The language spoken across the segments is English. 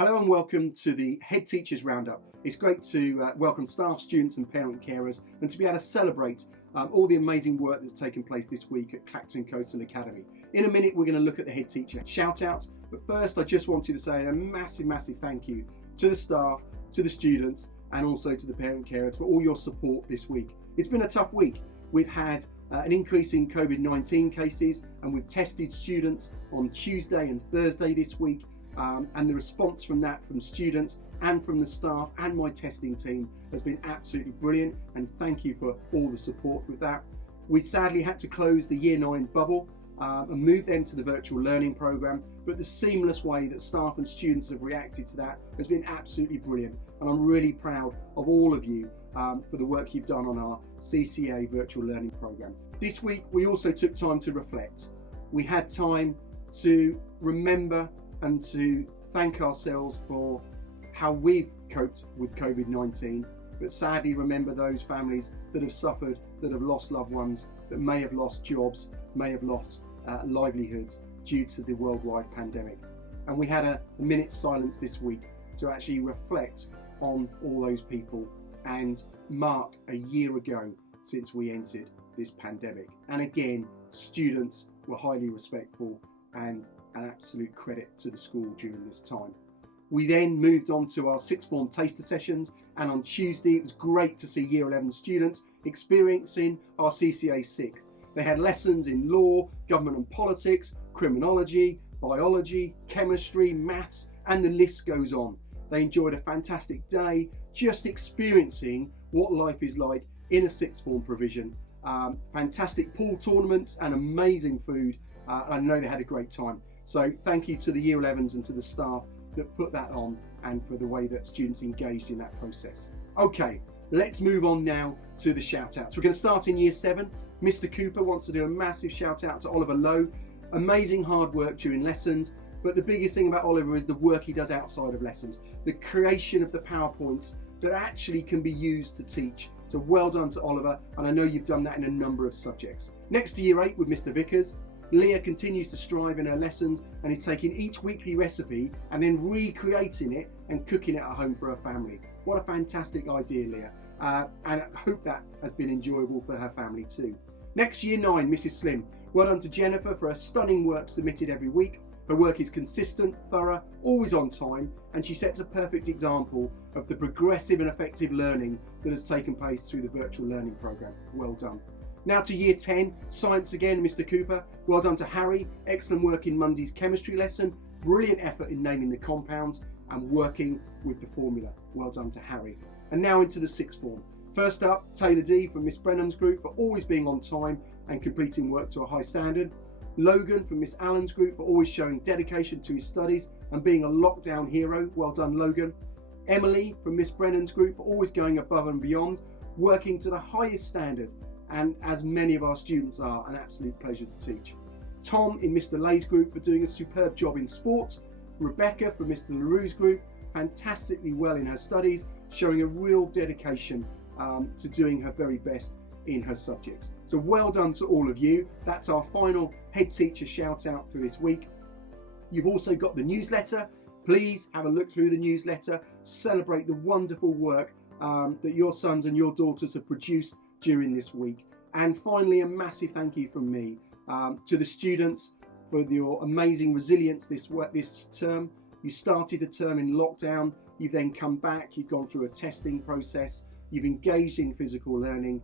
Hello and welcome to the Head Teachers Roundup. It's great to welcome staff, students and parent carers and to be able to celebrate all the amazing work that's taken place this week at Clacton Coastal Academy. In a minute we're going to look at the head teacher shout-outs, but first I just wanted to say a massive thank you to the staff, to the students and also to the parent carers for all your support this week. It's been a tough week. We've had an increase in COVID-19 cases and we've tested students on Tuesday and Thursday this week. And the response from that, from students and from the staff and my testing team has been absolutely brilliant, and thank you for all the support with that. We sadly had to close the Year 9 bubble and move them to the virtual learning programme, but the seamless way that staff and students have reacted to that has been absolutely brilliant, and I'm really proud of all of you for the work you've done on our CCA virtual learning programme. This week we also took time to reflect. We had time to remember and to thank ourselves for how we've coped with COVID-19, but sadly remember those families that have suffered, that have lost loved ones, that may have lost jobs, may have lost livelihoods due to the worldwide pandemic. And we had a minute's silence this week to actually reflect on all those people and mark a year ago since we entered this pandemic. And again, students were highly respectful and an absolute credit to the school during this time. We then moved on to our sixth form taster sessions, and on Tuesday it was great to see Year 11 students experiencing our CCA sixth. They had lessons in law, government and politics, criminology, biology, chemistry, maths, and the list goes on. They enjoyed a fantastic day just experiencing what life is like in a sixth form provision. Fantastic pool tournaments and amazing food. I know they had a great time. So thank you to the Year 11s and to the staff that put that on, and for the way that students engaged in that process. Okay, let's move on now to the shout outs. We're going to start in Year 7. Mr. Cooper wants to do a massive shout out to Oliver Lowe. Amazing hard work during lessons, but the biggest thing about Oliver is the work he does outside of lessons, the creation of the PowerPoints that actually can be used to teach. So well done to Oliver, and I know you've done that in a number of subjects. Next to Year 8 with Mr. Vickers, Leah continues to strive in her lessons and is taking each weekly recipe and then recreating it and cooking it at home for her family. What a fantastic idea, Leah. And I hope that has been enjoyable for her family too. Next, Year 9, Mrs. Slim. Well done to Jennifer for her stunning work submitted every week. Her work is consistent, thorough, always on time, and she sets a perfect example of the progressive and effective learning that has taken place through the virtual learning programme. Well done. Now to Year 10, Science again, Mr. Cooper. Well done to Harry. Excellent work in Monday's chemistry lesson. Brilliant effort in naming the compounds and working with the formula. Well done to Harry. And now into the sixth form. First up, Taylor D from Miss Brennan's group for always being on time and completing work to a high standard. Logan from Miss Allen's group for always showing dedication to his studies and being a lockdown hero. Well done, Logan. Emily from Miss Brennan's group for always going above and beyond, working to the highest standard, and as many of our students are, an absolute pleasure to teach. Tom in Mr. Lay's group for doing a superb job in sport. Rebecca from Mr. LaRue's group, fantastically well in her studies, showing a real dedication to doing her very best in her subjects. So well done to all of you. That's our final head teacher shout out for this week. You've also got the newsletter. Please have a look through the newsletter, celebrate the wonderful work that your sons and your daughters have produced during this week. And finally, a massive thank you from me to the students for your amazing resilience this term. You started a term in lockdown, you've then come back, you've gone through a testing process, you've engaged in physical learning.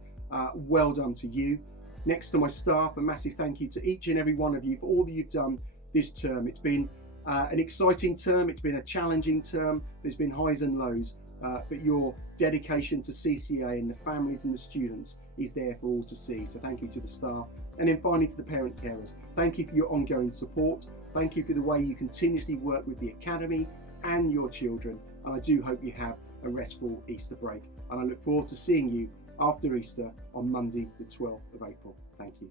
Well done to you. Next to my staff, a massive thank you to each and every one of you for all that you've done this term. It's been an exciting term, it's been a challenging term, there's been highs and lows. But your dedication to CCA and the families and the students is there for all to see. So thank you to the staff. And then finally to the parent carers. Thank you for your ongoing support. Thank you for the way you continuously work with the Academy and your children. And I do hope you have a restful Easter break. And I look forward to seeing you after Easter on Monday, the 12th of April. Thank you.